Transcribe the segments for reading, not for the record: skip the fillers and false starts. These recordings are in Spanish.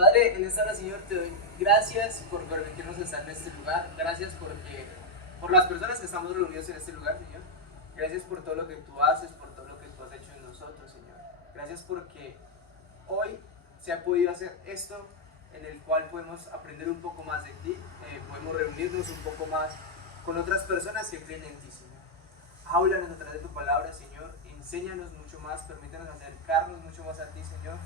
Padre, en esta hora, Señor, te doy gracias por permitirnos estar en este lugar. Gracias por las personas que estamos reunidos en este lugar, Señor. Gracias por todo lo que tú haces, por todo lo que tú has hecho en nosotros, Señor. Gracias porque hoy se ha podido hacer esto en el cual podemos aprender un poco más de ti, podemos reunirnos un poco más con otras personas que creen en ti, Señor. Háblanos a través de tu palabra, Señor. Enséñanos mucho más, permítanos acercarnos mucho más a ti, Señor.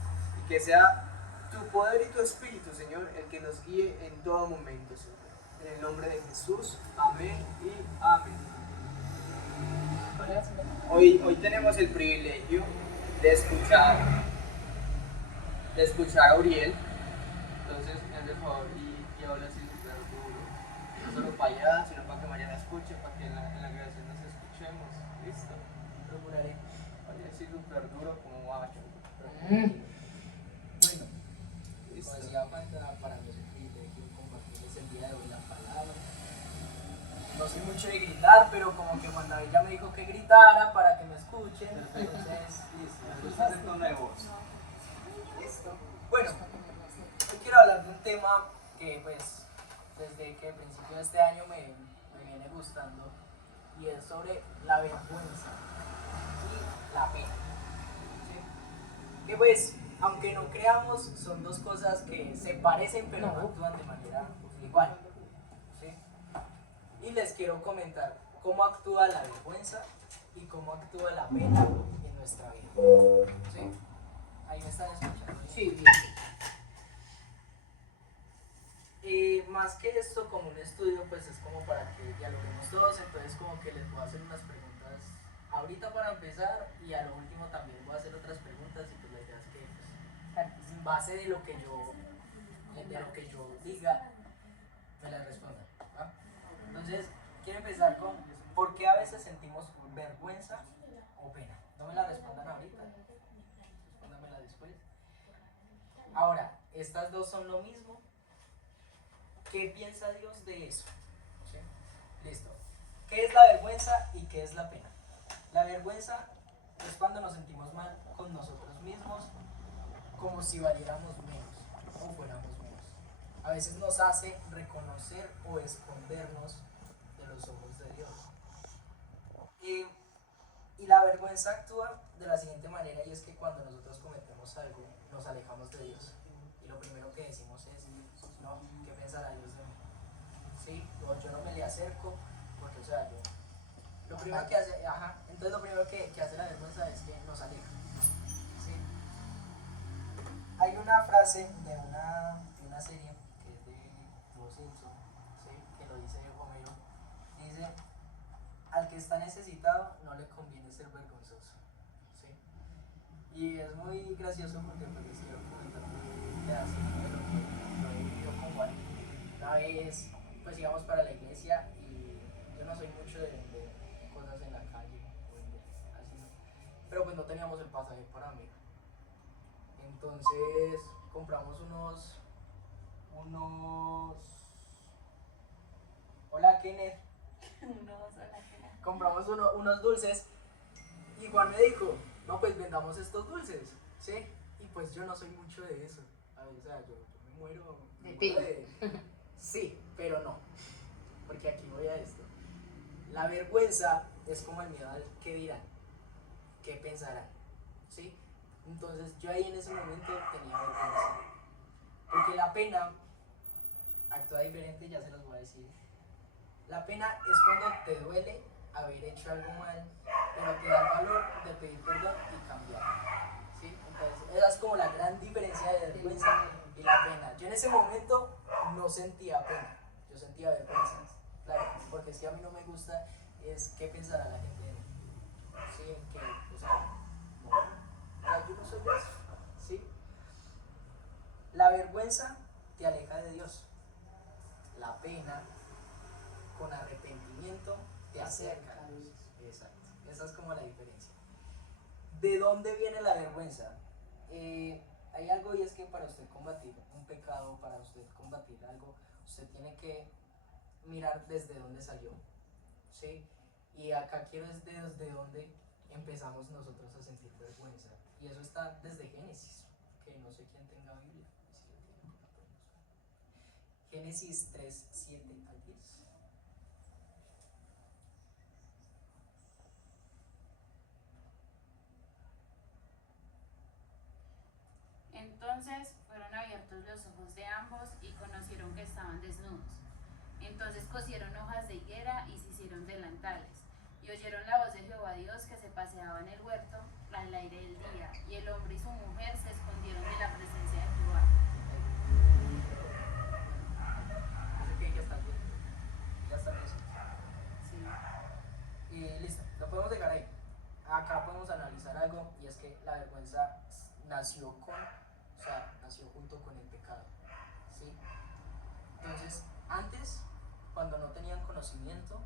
Y que sea tu poder y tu espíritu, Señor, el que nos guíe en todo momento, Señor. En el nombre de Jesús, amén y amén. Hoy tenemos el privilegio de escuchar, a Uriel. Entonces, me hace el favor y habla así súper duro. No solo para allá, sino para que Mariana escuche, para que en la grabación nos escuchemos. Listo. Procuraré. Vaya así súper duro como macho. Bueno, listo. Como decía Juanca, para mí es un privilegio compartirles el día de hoy la palabra. No soy mucho de gritar, pero como que Juan David ya me dijo que gritara para que me escuchen. Entonces, listo. Me gusta el tono de voz. Listo. Bueno, hoy quiero hablar de un tema que pues desde que el principio de este año me viene gustando, y es sobre la vergüenza y la pena. ¿Sí? Que pues, aunque no creamos, son dos cosas que se parecen pero no actúan de manera igual. ¿Sí? Y les quiero comentar cómo actúa la vergüenza y cómo actúa la pena en nuestra vida. ¿Sí? ¿Ahí me están escuchando? Sí, bien. Más que esto, como un estudio, pues es como para que dialoguemos todos. Entonces como que les voy a hacer unas preguntas ahorita para empezar, y a lo último también voy a hacer otras preguntas, y pues la idea es que pues, en base de lo que yo diga, me las respondan, ¿va? Entonces quiero empezar con ¿por qué a veces sentimos vergüenza o pena? No me la respondan ahorita, respóndanmela después. Ahora, estas dos son lo mismo. ¿Qué piensa Dios de eso? ¿Sí? Listo. ¿Qué es la vergüenza y qué es la pena? La vergüenza es cuando nos sentimos mal con nosotros mismos, como si valiéramos menos o fuéramos menos. A veces nos hace reconocer o escondernos de los ojos de Dios. Y la vergüenza actúa de la siguiente manera, y es que cuando nosotros cometemos algo, nos alejamos de Dios. Y lo primero que decimos es, no, ¿qué pensará Dios de mí? ¿Sí? O yo no me le acerco, porque, o sea, yo... Lo primero que hace, entonces lo primero que hace la vergüenza es que nos aleja. ¿Sí? Hay una frase de una serie que es de Los Simpsons, ¿sí? Que lo dice Homero. Dice, al que está necesitado no le conviene ser vergonzoso. ¿Sí? Y es muy gracioso porque pues les quiero comentar un pedacito de lo que lo he vivido con Juan. Una vez pues íbamos para la iglesia, y yo no soy mucho de vender cosas en la calle, o vender así, ¿no? Pero pues no teníamos el pasaje para mí. Entonces compramos unos... Hola Kenneth. Compramos unos dulces, y Juan me dijo, no, pues vendamos estos dulces, ¿sí? Y pues yo no soy mucho de eso. O sea, yo me muero de... Sí, pero no, porque aquí voy a esto. La vergüenza es como el miedo al qué dirán, qué pensarán, ¿sí? Entonces yo ahí en ese momento tenía vergüenza, porque la pena actúa diferente, ya se los voy a decir. La pena es cuando te duele haber hecho algo mal, pero te da el valor de pedir perdón y cambiar. ¿Sí? Entonces, esa es como la gran diferencia de vergüenza y la pena. Yo en ese momento no sentía pena, yo sentía vergüenza. Claro, porque si a mí no me gusta, es qué pensará la gente de mí. Sí, que, o sea, no, yo no soy eso. ¿Sí? La vergüenza te aleja de Dios. La pena, con arrepentimiento, te acerca a Dios. Exacto. Esa es como la diferencia. ¿De dónde viene la vergüenza? Hay algo, y es que para usted combatir un pecado, para usted combatir algo, usted tiene que mirar desde dónde salió. ¿Sí? Y acá quiero es desde dónde empezamos nosotros a sentir vergüenza. Y eso está desde Génesis, que no sé quién tenga Biblia. Génesis 3, 7 al 10. Entonces fueron abiertos los ojos de ambos y conocieron que estaban desnudos. Entonces cosieron hojas de higuera y se hicieron delantales. Y oyeron la voz de Jehová Dios que se paseaba en el huerto al aire del día. Y el hombre y su mujer se escondieron de la presencia de Jehová. Ya está listo. Sí. Listo, lo podemos dejar ahí. Acá podemos analizar algo y es que la vergüenza nació junto con el pecado. ¿Sí? Entonces, antes, cuando no tenían conocimiento,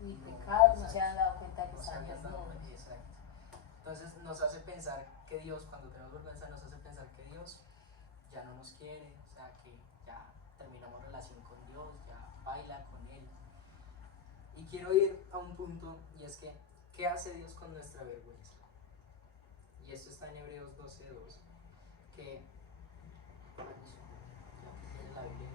ni pecado, no se han dado cuenta que no se están habían dado desnudos. cuenta, exacto. Entonces nos hace pensar que Dios, cuando tenemos vergüenza, nos hace pensar que Dios ya no nos quiere, o sea, que ya terminamos relación con Dios, ya baila con Él. Y quiero ir a un punto, y es que, ¿qué hace Dios con nuestra vergüenza? Y esto está en Hebreos 12:2, que la Biblia.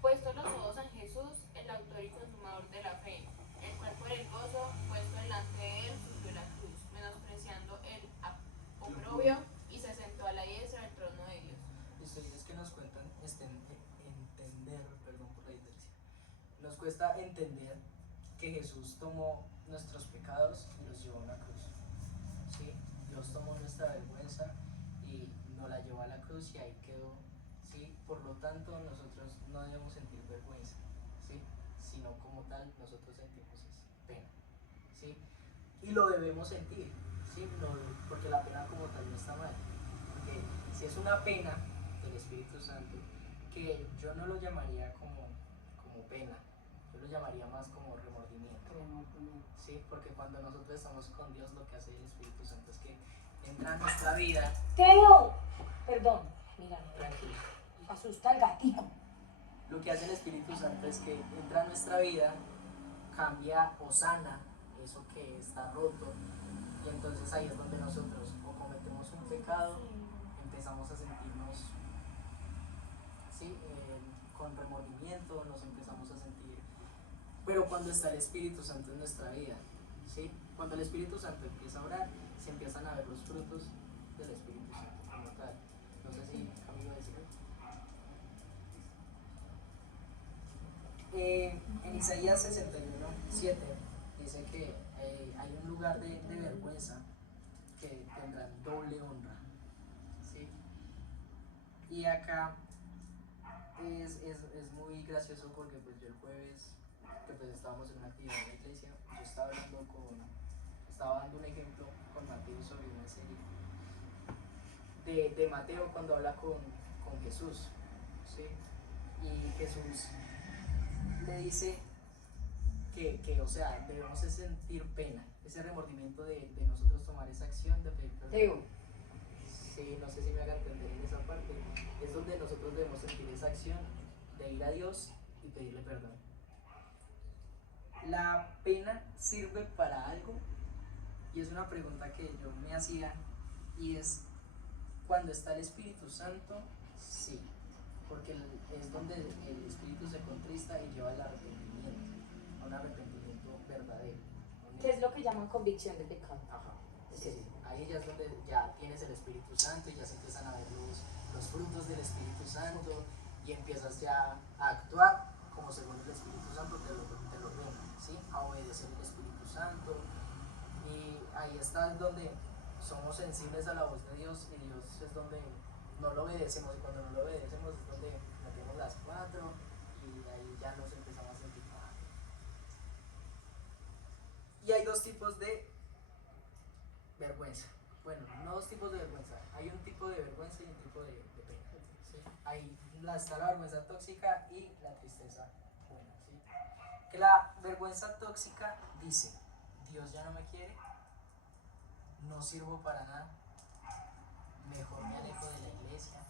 Puesto los ojos en Jesús, el autor y consumador de la fe, el cual por el gozo puesto delante de él sufrió la cruz, menospreciando el oprobio, y se sentó a la diestra del trono de Dios. Listo, y es que nos cuentan entender, perdón por la diferencia, nos cuesta entender que Jesús tomó nuestros pecados y los llevó a la cruz. ¿Sí? Dios tomó nuestra vergüenza y nos la llevó a la cruz y ahí quedó. ¿Sí? Por lo tanto, nosotros no debemos sentir vergüenza, ¿sí? Sino como tal, nosotros sentimos pena. ¿Sí? Y lo debemos sentir, ¿sí? No, porque la pena como tal no está mal. Porque si es una pena del Espíritu Santo, que yo no lo llamaría como pena, yo lo llamaría más como remordimiento. ¿Sí? Porque cuando nosotros estamos con Dios, lo que hace el Espíritu Santo es que entra en nuestra vida. Teo, perdón, mira, Tranquilo. asusta al gatico. Lo que hace el Espíritu Santo es que entra en nuestra vida, cambia o sana eso que está roto, y entonces ahí es donde nosotros o cometemos un pecado, empezamos a sentirnos, ¿sí? Con remordimiento, nos empezamos a sentir. Pero cuando está el Espíritu Santo en nuestra vida, ¿sí? Cuando el Espíritu Santo empieza a orar, se empiezan a ver los frutos del Espíritu Santo como tal. No sé si Camilo decirlo. En Isaías 61:7 dice que hay un lugar de vergüenza que tendrán doble honra, ¿sí? Y acá es muy gracioso porque pues yo el jueves que pues estábamos en una actividad en la iglesia, yo estaba dando un ejemplo con Mateo sobre una serie de Mateo cuando habla con Jesús, ¿sí? Y Jesús le dice que, o sea, debemos sentir pena, ese remordimiento de nosotros tomar esa acción de pedir perdón. Teo. Sí, no sé si me haga entender en esa parte, es donde nosotros debemos sentir esa acción de ir a Dios y pedirle perdón. ¿La pena sirve para algo? Y es una pregunta que yo me hacía, y es, cuando está el Espíritu Santo, sí, porque es donde el Espíritu se contrista y lleva al arrepentimiento, a un arrepentimiento verdadero. ¿Qué es lo que llaman convicción de pecado? Ajá, sí, ahí ya es donde ya tienes el Espíritu Santo y ya se empiezan a ver los frutos del Espíritu Santo y empiezas ya a actuar como según el Espíritu Santo te lo ordena, ¿sí? A obedecer el Espíritu Santo, y ahí está donde somos sensibles a la voz de Dios, y Dios es donde no lo obedecemos, y cuando no lo obedecemos es donde metemos las 4 y ahí ya nos empezamos a sentir mal. Y hay dos tipos de vergüenza. Bueno, no dos tipos de vergüenza, hay un tipo de vergüenza y un tipo de pena, ¿sí? Ahí está la vergüenza tóxica y la tristeza buena, ¿sí? Que la vergüenza tóxica dice: Dios ya no me quiere, no sirvo para nada, mejor me alejo de la iglesia.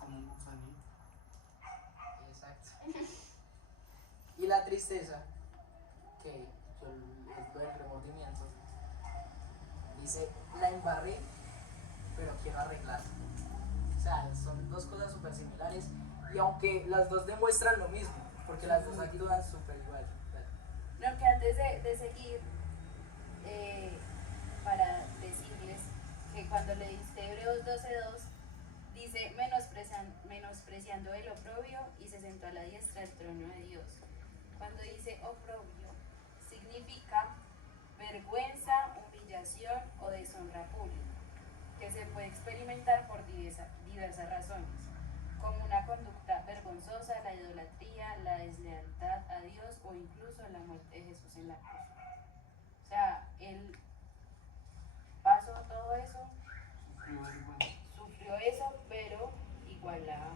Como un gusanito. Exacto. Y la tristeza, que es lo del remordimiento, Dice, la embarré, pero quiero arreglarla. O sea, son dos cosas súper similares y aunque las dos demuestran lo mismo, porque las dos actúan súper igual. Lo que antes de seguir, para decirles que cuando leíste Hebreos 12:2, dice, menospreciando el oprobio y se sentó a la diestra del trono de Dios. Cuando dice oprobio, significa vergüenza, humillación o deshonra pública, que se puede experimentar por diversas razones, como una conducta vergonzosa, la idolatría, la deslealtad a Dios o incluso la muerte de Jesús en la cruz. O sea, él pasó todo eso, sufrió eso, pero igual ya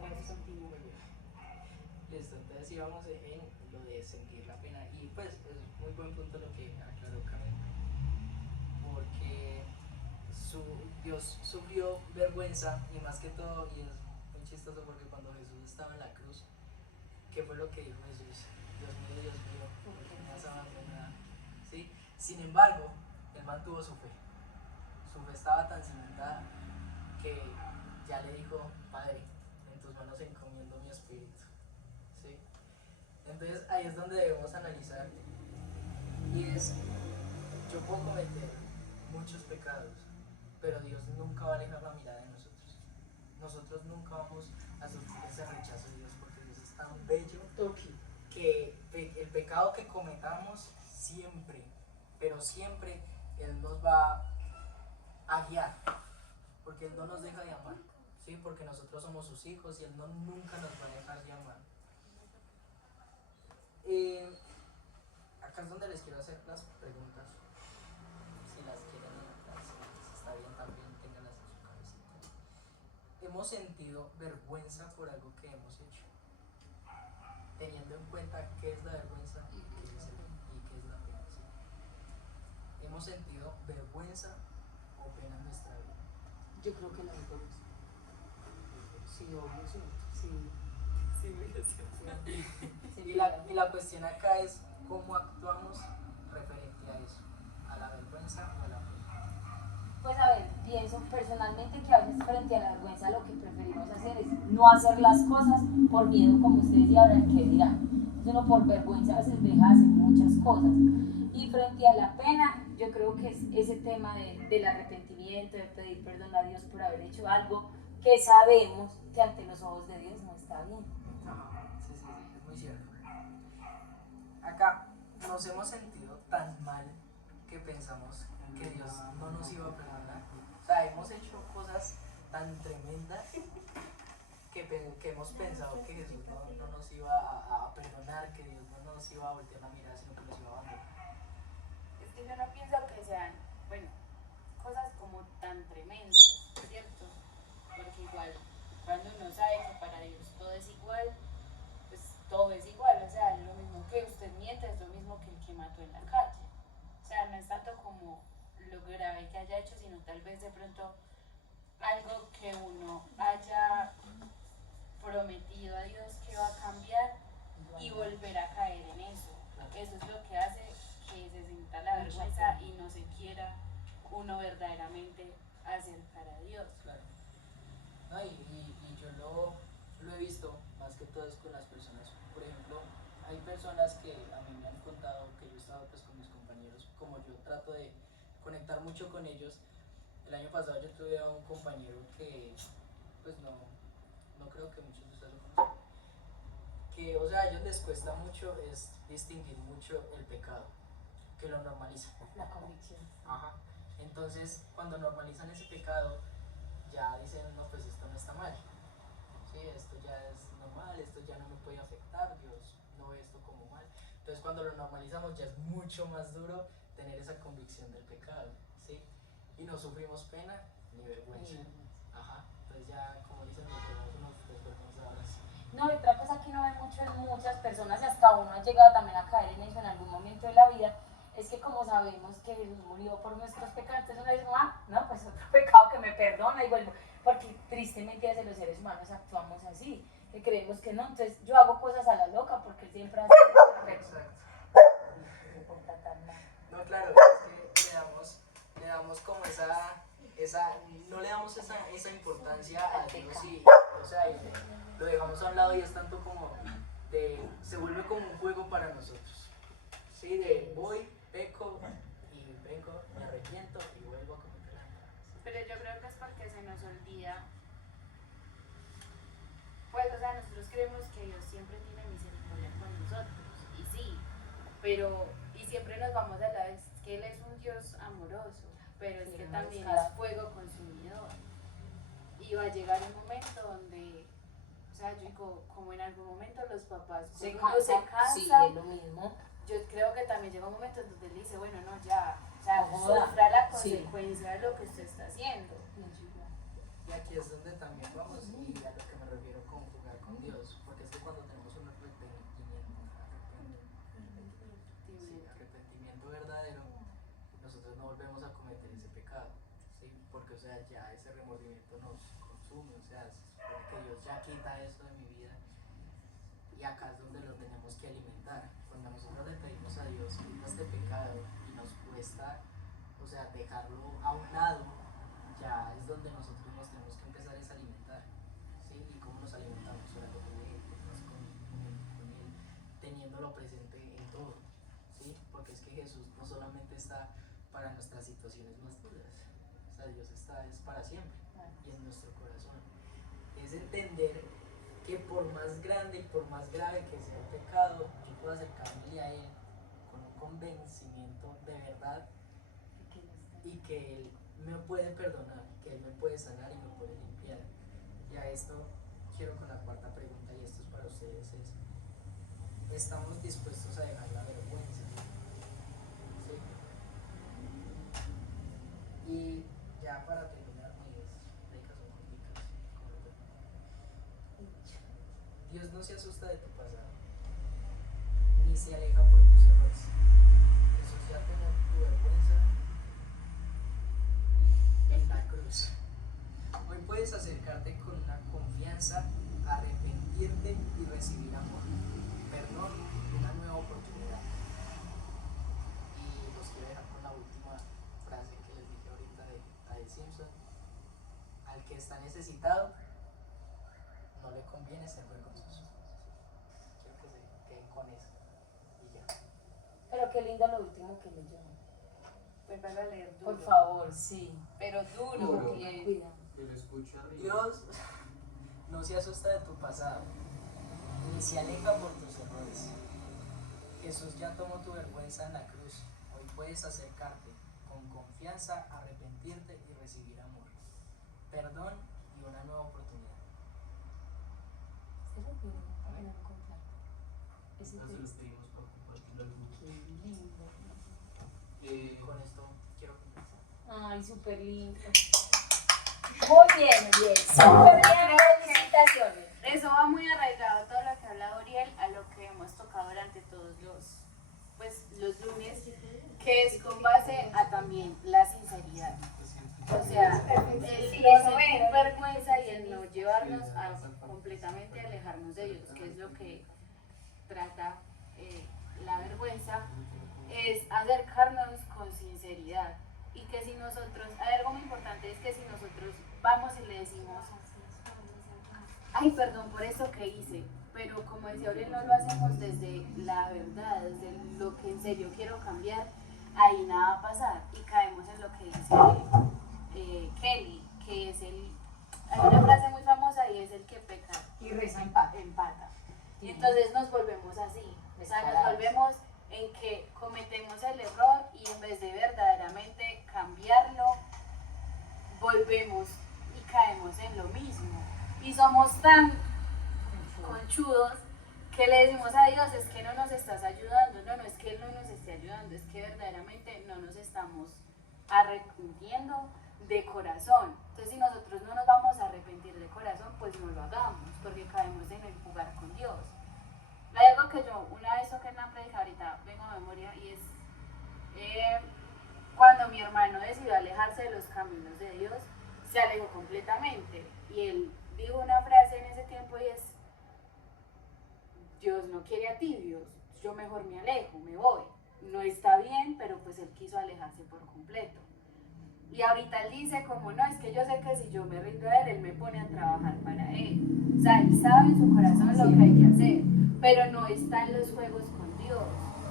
pues continúa. Listo, entonces íbamos en lo de sentir la pena y pues es muy buen punto lo que aclaró Karen, porque Dios sufrió vergüenza y más que todo, y es muy chistoso porque cuando Jesús estaba en la cruz, ¿qué fue lo que dijo Jesús? Dios mío, ¿por qué me has abandonado? ¿Sí? Sin embargo, él mantuvo su fe. Su fe estaba tan cimentada que ya le dijo, Padre, en tus manos encomiendo mi espíritu. ¿Sí? Entonces ahí es donde debemos analizar y es, yo puedo cometer muchos pecados, pero Dios nunca va a alejar la mirada de nosotros. Nosotros nunca vamos a sufrir ese rechazo de Dios porque Dios es tan bello que el pecado que cometamos siempre, pero siempre Él nos va a guiar, porque Él no nos deja de amar, ¿sí? Porque nosotros somos sus hijos y Él nunca nos va a dejar de amar. Acá es donde les quiero hacer las preguntas. Si las quieren, si está bien también, ténganlas en su cabecita. ¿Hemos sentido vergüenza por algo que hemos hecho? Teniendo en cuenta qué es la vergüenza y qué es la pena. ¿Sí? ¿Hemos sentido vergüenza o pena en nuestra vida? Yo creo que las dos. Sí, obvio, sí. Sí. Y la cuestión acá es cómo actuamos referente a eso, a la vergüenza o a la pena. Pues a ver, pienso personalmente que a veces frente a la vergüenza lo que preferimos hacer es no hacer las cosas por miedo, como usted decía ahora, el que dirán. Uno por vergüenza a veces deja de hacer muchas cosas. Y frente a la pena, yo creo que es ese tema del arrepentimiento, de pedir perdón a Dios por haber hecho algo que sabemos que ante los ojos de Dios no está bien. Sí, es muy cierto. Acá nos hemos sentido tan mal que pensamos que Dios no nos iba a perdonar. O sea, hemos hecho cosas tan tremendas que hemos pensado que Jesús no nos iba a perdonar, que Dios no nos iba a voltear la mirada, sino que nos iba a abandonar. Es que yo no pienso que sean, bueno, cosas como tan tremendas, ¿cierto? Porque igual, cuando uno sabe que para Dios todo es igual, pues todo es igual, o sea, lo mismo que usted miente es lo mismo que el que mató en la calle. O sea, no es tanto como lo grave que haya hecho, sino tal vez de pronto algo que uno haya prometido a Dios que va a cambiar y volver a caer en eso. Eso es lo que hace que se sienta la vergüenza y no se quiera uno verdaderamente acercar a Dios. Claro. No, y yo lo he visto más que todo es con las personas. Por ejemplo, hay personas que a mí me han contado que yo he estado pues con mis compañeros, como yo trato de conectar mucho con ellos. El año pasado yo tuve a un compañero que pues no creo que muchos de ustedes lo conozcan, que o sea a ellos les cuesta mucho es distinguir mucho el pecado, que lo normalizan. La convicción. Ajá. Entonces cuando normalizan ese pecado ya dicen no, pues esto no está mal, ¿sí? Esto ya es normal, esto ya no me puede afectar, Dios no ve esto como mal. Entonces cuando lo normalizamos ya es mucho más duro tener esa convicción del pecado, ¿sí? Y no sufrimos pena ni vergüenza. Ajá. Entonces ya, como dicen, nos tenemos unos desvergonzados. No, y otra cosa que uno ve mucho en muchas personas, y hasta uno ha llegado también a caer en eso en algún momento de la vida, es que como sabemos que Jesús murió por nuestros pecados, entonces uno dice, no, pues otro pecado que me perdona, y vuelvo, porque tristemente desde los seres humanos actuamos así, que creemos que no, entonces yo hago cosas a la loca porque él siempre hace cosas perfectas. Exacto. No importa tan mal. No, todavía es tanto como se vuelve como un juego para nosotros. Sí, de voy, peco y vengo, me arrepiento y vuelvo a cometer la misma. Pero yo creo que es porque se nos olvida, pues, o sea, nosotros creemos que Dios siempre tiene misericordia con nosotros, y sí, pero, y siempre nos vamos a la vez, que Él es un Dios amoroso, pero es que también es fuego consumidor, y va a llegar un momento donde, o sea, yo digo, como en algún momento los papás, Se cuando uno cansa, cansa, sí, es lo mismo. yo creo que también llega un momento donde él dice, bueno, no, ya, o sea, No joda. sufra la Sí. consecuencia de lo que usted está haciendo. Y aquí es donde también vamos y a lo que me refiero con jugar con Dios, porque es que cuando tenemos un arrepentimiento verdadero, nosotros no volvemos a cometer ese pecado, ¿sí? Porque o sea, ya ese remordimiento nos consume, o sea, se supone que Dios ya quita eso de mi vida y acá es donde lo tenemos que alimentar. Cuando nosotros le pedimos a Dios quita este pecado y nos cuesta, o sea, dejarlo a un lado, ya es donde nosotros nos tenemos que empezar a alimentar, ¿sí? ¿Y cómo nos alimentamos? Orando con Él, más con Él, teniéndolo presente en todo, ¿sí? Porque es que Jesús no solamente está para nuestras situaciones más duras, o sea, Dios está es para siempre y en nuestro corazón. Es entender que por más grande y por más grave que sea el pecado, yo puedo acercarme a Él con un convencimiento de verdad y que Él me puede perdonar, que Él me puede sanar y me puede limpiar. Y a esto quiero con la cuarta pregunta, y esto es para ustedes, es, ¿estamos dispuestos a dejar la vergüenza? ¿Sí? Y ya para terminar, mis predicas son corticas. Dios no se asusta de tu pasado, ni se aleja por tus errores. Jesús ya tomó tu vergüenza en la cruz. Hoy puedes acercarte con una confianza, arrepentirte y recibir amor, perdón y una nueva oportunidad. Y los quiero dejar con la última frase que les dije ahorita de Simpson. Al que está necesitado, no le conviene ser vergonzoso. Quiero que se queden con eso. Y ya. Pero qué lindo lo último que leyó. Pues van a leer duro. Por favor, sí. Pero duro, Duro. que Cuida. Yo lo escucho arriba. Dios no se asusta de tu pasado, ni se aleja por tus errores. Jesús ya tomó tu vergüenza en la cruz. Hoy puedes acercarte con confianza, arrepentirte y recibir amor, perdón y una nueva oportunidad. Se lo pido, para no encontrar. Ese Entonces los texto. pedimos para compartir el grupo. Qué lindo. Con esto quiero comenzar. Ay, súper lindo. Muy bien, bien. Súper bien, felicitaciones. eso va muy arraigado todo lo que habla Uriel a lo que hemos tocado durante todos los lunes, que es con base a también la sinceridad. O sea, el no sentir vergüenza y el no llevarnos a completamente alejarnos de Dios, que es lo que trata la vergüenza, es acercarnos con sinceridad. Y que si nosotros, hay algo muy importante, es que si nosotros vamos y le decimos, ay, perdón por eso que hice, pero como decía Aurel, no lo hacemos desde la verdad, desde lo que en serio quiero cambiar, ahí nada va a pasar y caemos en lo que dice Kelly, que es hay una frase muy famosa y es el que peca Y reza empate. empata. Y entonces nos volvemos así, o sea, nos volvemos en que cometemos el error y en vez de verdaderamente cambiarlo, volvemos y caemos en lo mismo. Y somos tan conchudos que le decimos a Dios, es que no nos estás ayudando, no es que Él no nos esté ayudando, es que verdaderamente no nos estamos arrepintiendo de corazón. Entonces si nosotros no nos vamos a arrepentir de corazón, pues no lo hagamos, porque caemos en el jugar con Dios. Hay algo que yo una vez toqué en la predica, ahorita vengo a memoria, y es cuando mi hermano decidió alejarse de los caminos de Dios, se alejó completamente. Y él dijo una frase en ese tiempo y es, Dios no quiere a tibios, yo mejor me alejo, me voy. No está bien, pero pues él quiso alejarse por completo. Y ahorita él dice como no, es que yo sé que si yo me rindo a él me pone a trabajar para él. O sea, él sabe en su corazón lo que hay que hacer, pero no está en los juegos con Dios.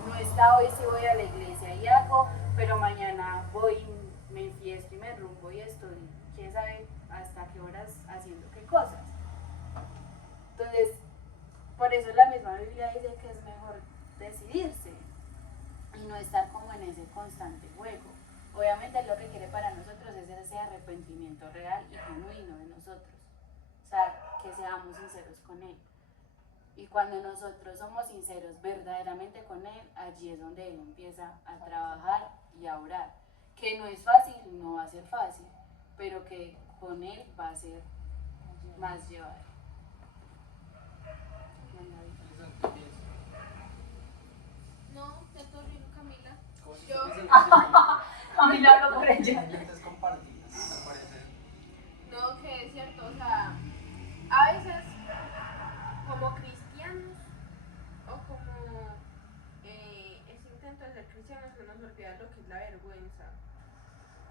No está hoy si voy a la iglesia y hago, pero mañana voy y me enfiesto y me rumbo y estoy, quién sabe hasta qué horas haciendo qué cosas. Entonces, por eso la misma Biblia dice que es mejor decidirse y no estar como en ese constante juego. Obviamente lo que quiere para nosotros es ese arrepentimiento real y genuino de nosotros. O sea, que seamos sinceros con Él. Y cuando nosotros somos sinceros verdaderamente con Él, allí es donde Él empieza a trabajar y a orar. Que no es fácil, no va a ser fácil, pero que con Él va a ser más llevadero. No, ya todo bien, Camila. Como si Yo- estuviese Camila hablo por ella. lentes compartidas, al parecer. No, que es cierto, o sea, a veces como cristianos o como ese intento de ser cristianos se nos olvida lo que es la vergüenza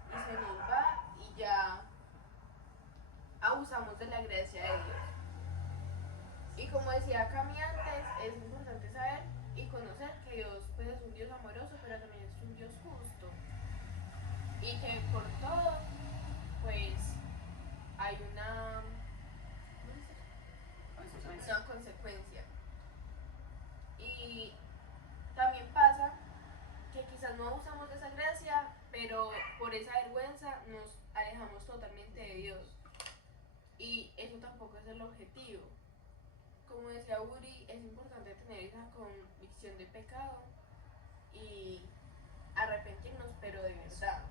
y se nos va y ya abusamos de la gracia de Dios. Y como decía Cami antes, es importante saber y conocer que Dios pues, es un Dios amoroso, pero también es un Dios justo. Y que por todo, pues, hay una consecuencia. Y también pasa que quizás no abusamos de esa gracia, pero por esa vergüenza nos alejamos totalmente de Dios. Y eso tampoco es el objetivo. Como decía Uri, es importante tener esa convicción de pecado y arrepentirnos, pero de verdad.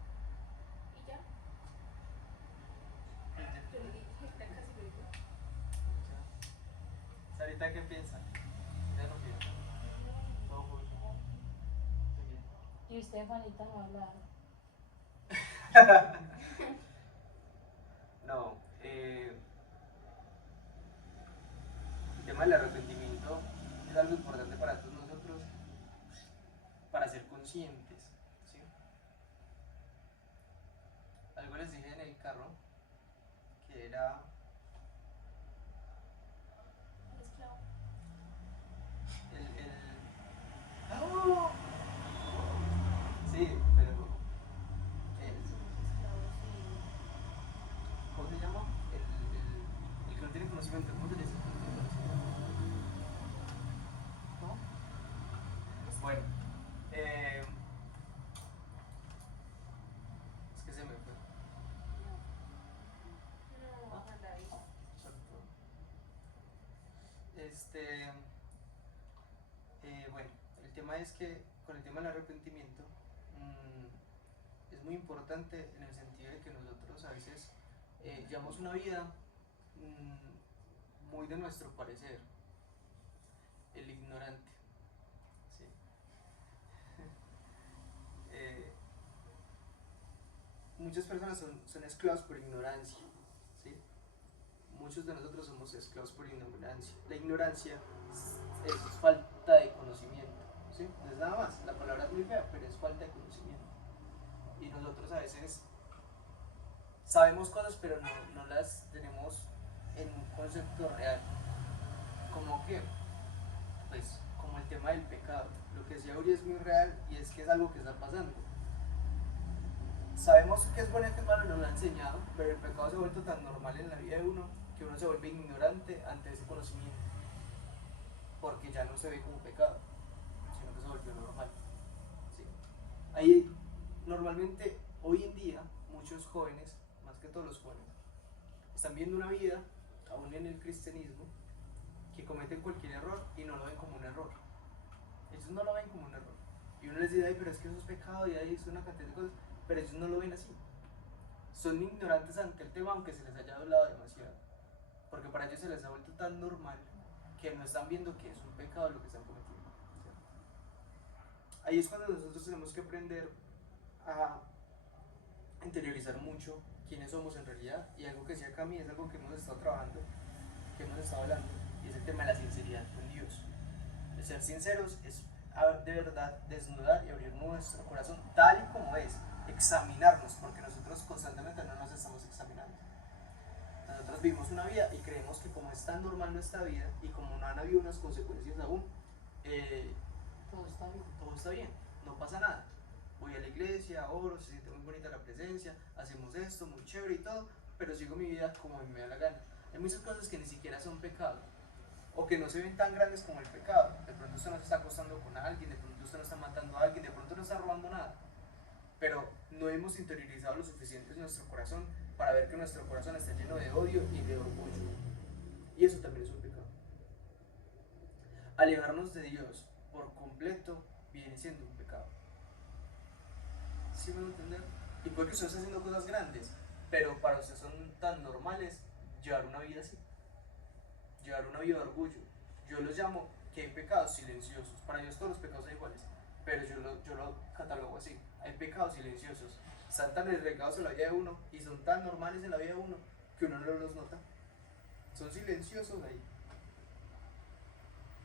Y ya. Yo le dije, ya casi lo digo. Sarita, ¿qué piensa? Ya no piensa. Todo cool. Muy bien. Y usted, Juanita, no habla. No, el tema del arrepentimiento es algo importante para todos nosotros, para ser conscientes, ¿sí? Algo les dije en el carro, que era Esclavo. ¡Oh! Sí, pero ¿cómo se llama? El que no tiene conocimiento, ¿cómo se dice? ¿No? Bueno, es que se me fue. No, Juan David. Bueno, el tema es que con el tema del arrepentimiento es muy importante en el sentido de que nosotros a veces llevamos una vida muy de nuestro parecer, el ignorante, ¿sí? Muchas personas son esclavos por ignorancia, ¿sí? Muchos de nosotros somos esclavos por ignorancia. La ignorancia es falta de conocimiento, ¿sí? No es nada más, la palabra es muy fea, pero es falta de conocimiento. Y nosotros a veces sabemos cosas, pero no las tenemos en un concepto real. Como que, pues, como el tema del pecado. Lo que decía Uri es muy real y es que es algo que está pasando. Sabemos que es bueno y que es malo, nos lo ha enseñado, pero el pecado se ha vuelto tan normal en la vida de uno que uno se vuelve ignorante ante ese conocimiento, porque ya no se ve como pecado, sino que se volvió normal, ¿sí? Ahí normalmente hoy en día muchos jóvenes, más que todos los jóvenes, están viendo una vida, aún en el cristianismo, que cometen cualquier error y no lo ven como un error. Ellos no lo ven como un error. Y uno les dice, ay, pero es que eso es pecado y ahí es una cantidad de cosas, pero ellos no lo ven así. Son ignorantes ante el tema, aunque se les haya hablado demasiado, porque para ellos se les ha vuelto tan normal que no están viendo que es un pecado lo que están cometiendo, ¿cierto? Ahí es cuando nosotros tenemos que aprender a interiorizar mucho quiénes somos en realidad, y algo que decía Cami es algo que hemos estado trabajando, que hemos estado hablando, y es el tema de la sinceridad con Dios. El ser sinceros es de verdad desnudar y abrir nuestro corazón tal y como es, examinarnos, porque nosotros constantemente no nos estamos examinando. Nosotros vivimos una vida y creemos que como es tan normal nuestra vida y como no han habido unas consecuencias aún, Todo está bien. todo está bien, no pasa nada. Voy a la iglesia, oro, se siente muy bonita la presencia, hacemos esto, muy chévere y todo, pero sigo mi vida como a mí me da la gana. Hay muchas cosas que ni siquiera son pecado, o que no se ven tan grandes como el pecado. De pronto usted no se está acostando con alguien, de pronto usted no está matando a alguien, de pronto no está robando nada, pero no hemos interiorizado lo suficiente en nuestro corazón para ver que nuestro corazón está lleno de odio y de orgullo, y eso también es un pecado. Alejarnos de Dios por completo viene siendo un pecado. ¿Sí me van a entender? Y puede que usted esté haciendo cosas grandes, pero para usted son tan normales llevar una vida así, llevar una vida de orgullo. Yo los llamo que hay pecados silenciosos. Para Dios todos los pecados son iguales, pero yo lo catalogo así. Hay pecados silenciosos, están tan arraigados en la vida de uno y son tan normales en la vida de uno que uno no los nota. Son silenciosos ahí.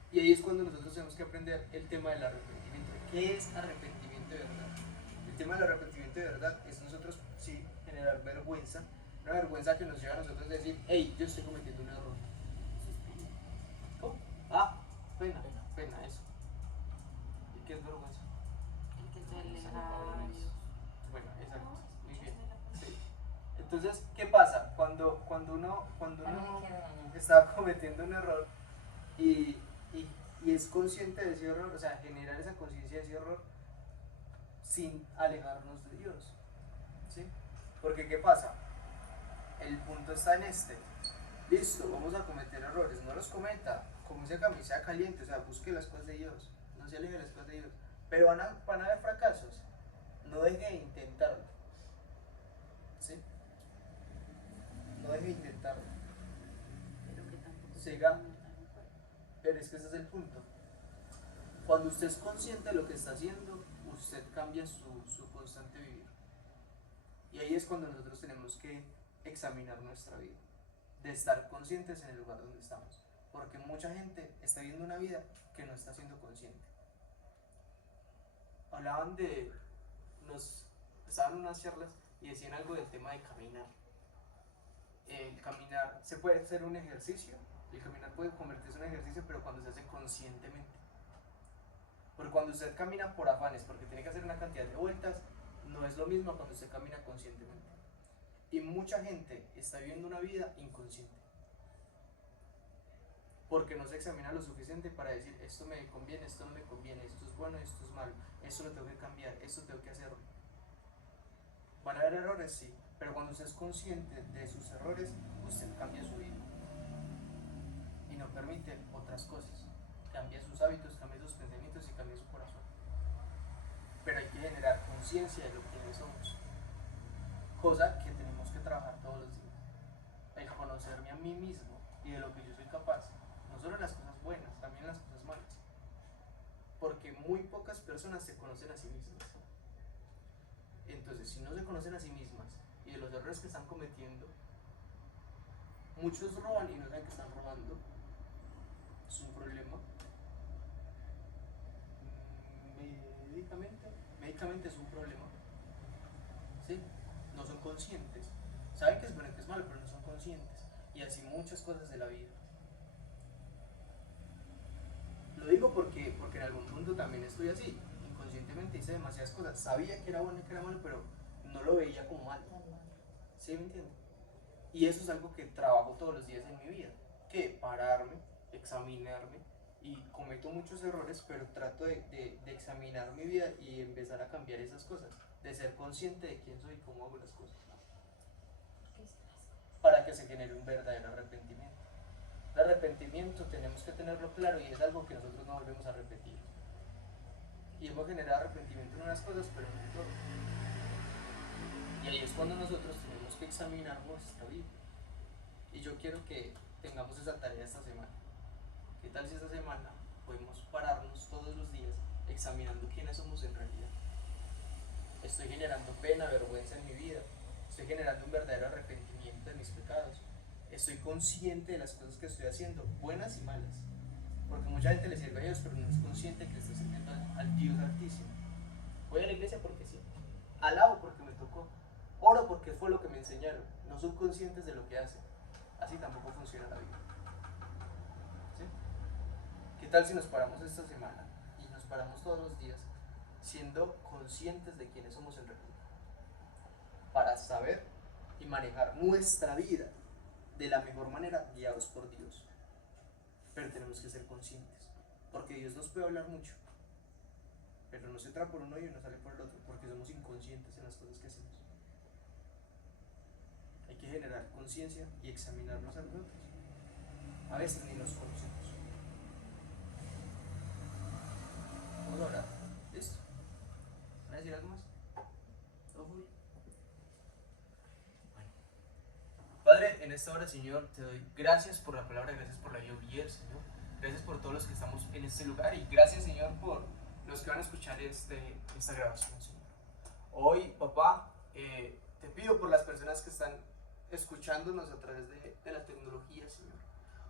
Y ahí es cuando nosotros tenemos que aprender el tema del arrepentimiento. ¿Qué es arrepentimiento de verdad? El tema del arrepentimiento de verdad es nosotros, sí, generar vergüenza. Una vergüenza que nos lleva a nosotros a decir, hey, yo estoy cometiendo un error. ¿Cómo? Ah, pena, eso. ¿Y qué es vergüenza? El que te aleja a Dios. Bueno, exacto, muy bien. Sí. Entonces, ¿qué pasa? Cuando uno está cometiendo un error y es consciente de ese error, o sea, generar esa conciencia de ese error sin alejarnos de Dios, ¿sí? Porque ¿qué pasa? El punto está en este. Listo, vamos a cometer errores, no los cometa, como esa camisa caliente, o sea, busque las cosas de Dios, no se aleje de las cosas de Dios, pero van a haber fracasos, no deje de intentarlo, ¿sí? No deje de intentarlo, Pero que tampoco siga, pero es que ese es el punto. Cuando usted es consciente de lo que está haciendo, usted cambia su constante vivir. Y ahí es cuando nosotros tenemos que examinar nuestra vida, de estar conscientes en el lugar donde estamos. Porque mucha gente está viviendo una vida que no está siendo consciente. Estaban en unas charlas y decían algo del tema de caminar. El caminar se puede hacer un ejercicio, el caminar puede convertirse en un ejercicio, pero cuando se hace conscientemente. Porque cuando usted camina por afanes, porque tiene que hacer una cantidad de vueltas, no es lo mismo cuando usted camina conscientemente. Y mucha gente está viviendo una vida inconsciente, porque no se examina lo suficiente para decir, esto me conviene, esto no me conviene, esto es bueno, esto es malo, esto lo tengo que cambiar, esto tengo que hacerlo. Van a haber errores, sí, pero cuando usted es consciente de sus errores, usted cambia su vida y no permite otras cosas. Cambia sus hábitos, cambia sus pensamientos y cambia su corazón. Pero hay que generar conciencia de lo que somos, cosa que tenemos que trabajar todos los días. El conocerme a mí mismo y de lo que yo soy capaz, no solo en las cosas buenas, también en las cosas malas, porque muy pocas personas se conocen a sí mismas. Entonces, si no se conocen a sí mismas y de los errores que están cometiendo, muchos roban y no saben que están robando, es un problema. Médicamente es un problema, ¿sí? No son conscientes, saben que es bueno y que es malo, pero no son conscientes, y así muchas cosas de la vida. Lo digo porque en algún punto también estoy así, inconscientemente hice demasiadas cosas, sabía que era bueno y que era malo, pero no lo veía como malo, ¿sí me entienden? Y eso es algo que trabajo todos los días en mi vida, que pararme, examinarme, y cometo muchos errores, pero trato de examinar mi vida y empezar a cambiar esas cosas, de ser consciente de quién soy y cómo hago las cosas, para que se genere un verdadero arrepentimiento. El arrepentimiento tenemos que tenerlo claro y es algo que nosotros no volvemos a repetir. Y hemos generado arrepentimiento en unas cosas, pero no en todo. Y ahí es cuando nosotros tenemos que examinar nuestra vida. Y yo quiero que tengamos esa tarea esta semana. ¿Qué tal si esta semana podemos pararnos todos los días examinando quiénes somos en realidad? Estoy generando pena, vergüenza en mi vida. Estoy generando un verdadero arrepentimiento de mis pecados. Estoy consciente de las cosas que estoy haciendo, buenas y malas. Porque mucha gente le sirve a Dios, pero no es consciente que le está sirviendo al Dios Altísimo. Voy a la iglesia porque sí. Alabo porque me ¿qué fue lo que me enseñaron? No son conscientes de lo que hacen. Así tampoco funciona la vida. ¿Sí? ¿Qué tal si nos paramos esta semana y nos paramos todos los días siendo conscientes de quiénes somos en realidad? Para saber y manejar nuestra vida de la mejor manera, guiados por Dios. Pero tenemos que ser conscientes, porque Dios nos puede hablar mucho, pero nos entra por uno y no sale por el otro, porque somos inconscientes en las cosas que hacemos. Hay que generar conciencia y examinarnos a nosotros. A veces ni nos conocemos. Vamos a orar. ¿Listo? ¿Van a decir algo más? ¿Todo muy bien? Bueno. Padre, en esta hora, Señor, te doy gracias por la palabra, gracias por la lluvia, Señor. Gracias por todos los que estamos en este lugar y gracias, Señor, por los que van a escuchar esta grabación, Señor. Hoy, papá, te pido por las personas que están escuchándonos a través de la tecnología, Señor.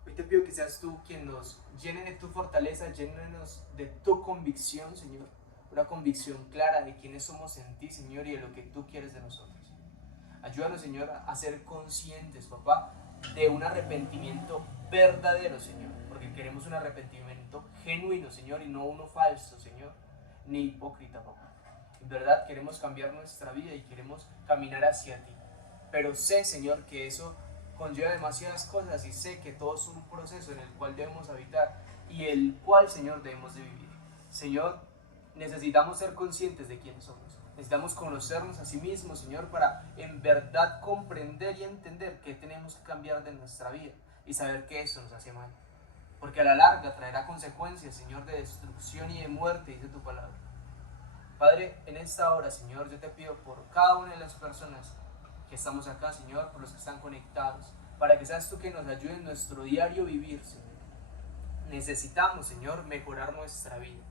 Hoy te pido que seas tú quien nos llene de tu fortaleza, llénenos de tu convicción, Señor. Una convicción clara de quiénes somos en ti, Señor, y de lo que tú quieres de nosotros. Ayúdanos, Señor, a ser conscientes, papá, de un arrepentimiento verdadero, Señor. Porque queremos un arrepentimiento genuino, Señor, y no uno falso, Señor, ni hipócrita, papá. En verdad queremos cambiar nuestra vida y queremos caminar hacia ti. Pero sé, Señor, que eso conlleva demasiadas cosas y sé que todo es un proceso en el cual debemos habitar y el cual, Señor, debemos de vivir. Señor, necesitamos ser conscientes de quiénes somos. Necesitamos conocernos a sí mismos, Señor, para en verdad comprender y entender qué tenemos que cambiar de nuestra vida y saber que eso nos hace mal. Porque a la larga traerá consecuencias, Señor, de destrucción y de muerte, dice tu palabra. Padre, en esta hora, Señor, yo te pido por cada una de las personas que estamos acá, Señor, por los que están conectados, para que seas tú que nos ayude en nuestro diario vivir, Señor. Necesitamos, Señor, mejorar nuestra vida.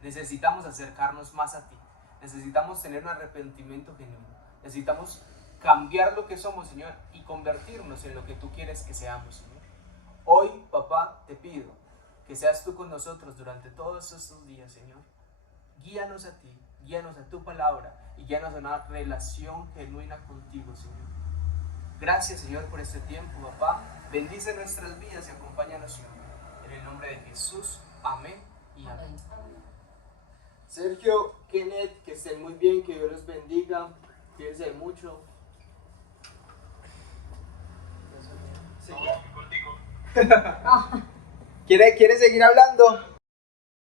Necesitamos acercarnos más a ti. Necesitamos tener un arrepentimiento genuino. Necesitamos cambiar lo que somos, Señor, y convertirnos en lo que tú quieres que seamos, Señor. Hoy, papá, te pido que seas tú con nosotros durante todos estos días, Señor. Guíanos a ti, guíanos a tu palabra y guíanos a una relación genuina contigo, Señor. Gracias, Señor, por este tiempo, papá. Bendice nuestras vidas y acompáñanos siempre. En el nombre de Jesús, amén y amén. Sergio, Kenneth, que estén muy bien, que Dios los bendiga. Cuídense mucho. Sí. ¿Quiere seguir hablando?